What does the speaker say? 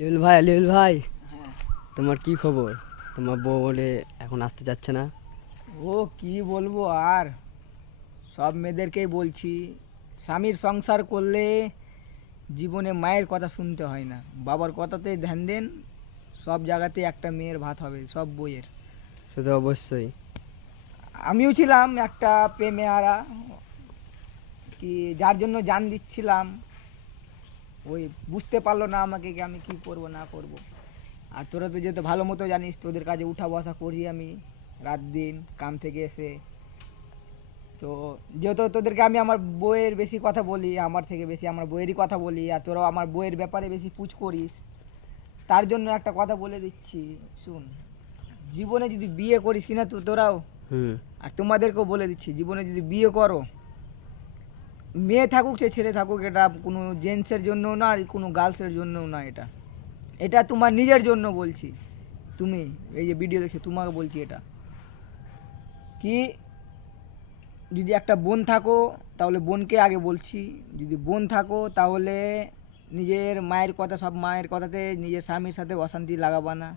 লিল ভাই, হ্যাঁ। তোমার কি খবর? তোমার বউ বলে এখন আসতে চাচ্ছে না। ও কি বলবো আর, সব মেয়েদেরকেই বলছি, স্বামীর সংসার করলে জীবনে মায়ের কথা শুনতে হয় না, বাবার কথাতেই ধ্যান দেন। সব জায়গাতে একটা মেয়ের ভাত হবে, সব বইয়ের। সে তো অবশ্যই। আমিও ছিলাম একটা প্রেমে আরা, কি যার জন্য জান দিচ্ছিলাম, ওই বুঝতে পারলো না আমাকে, কি আমি কি করব না করব। আর তোরা তো যেহেতু ভালো মতো জানিস, তোদের কাজে উঠা বসা করি আমি রাত দিন কাম থেকে এসে। তো যেহেতু তোদেরকে আমি আমার বইয়ের বেশি কথা বলি, আমার থেকে বেশি আমার বইয়েরই কথা বলি, আর তোরাও আমার বইয়ের ব্যাপারে বেশি পুছ করিস, তার জন্য একটা কথা বলে দিচ্ছি, শুন। জীবনে যদি বিয়ে করিস কিনা তো তোরাও, হুম। আর তোমাদেরকেও বলে দিচ্ছি, জীবনে যদি বিয়ে করো, মেয়ে থাকুক সে ছেলে থাকুক, এটা কোনো জেন্টসের জন্যও না আর কোনো গার্লসের জন্যও না, এটা এটা তোমার নিজের জন্য বলছি। তুমি এই যে ভিডিও দেখছো, তোমাকে বলছি এটা, কি যদি একটা বোন থাকো তাহলে বোনকে আগে বলছি, যদি বোন থাকো তাহলে নিজের মায়ের কথা, সব মায়ের কথাতে নিজের স্বামীর সাথে অশান্তি লাগাবা না।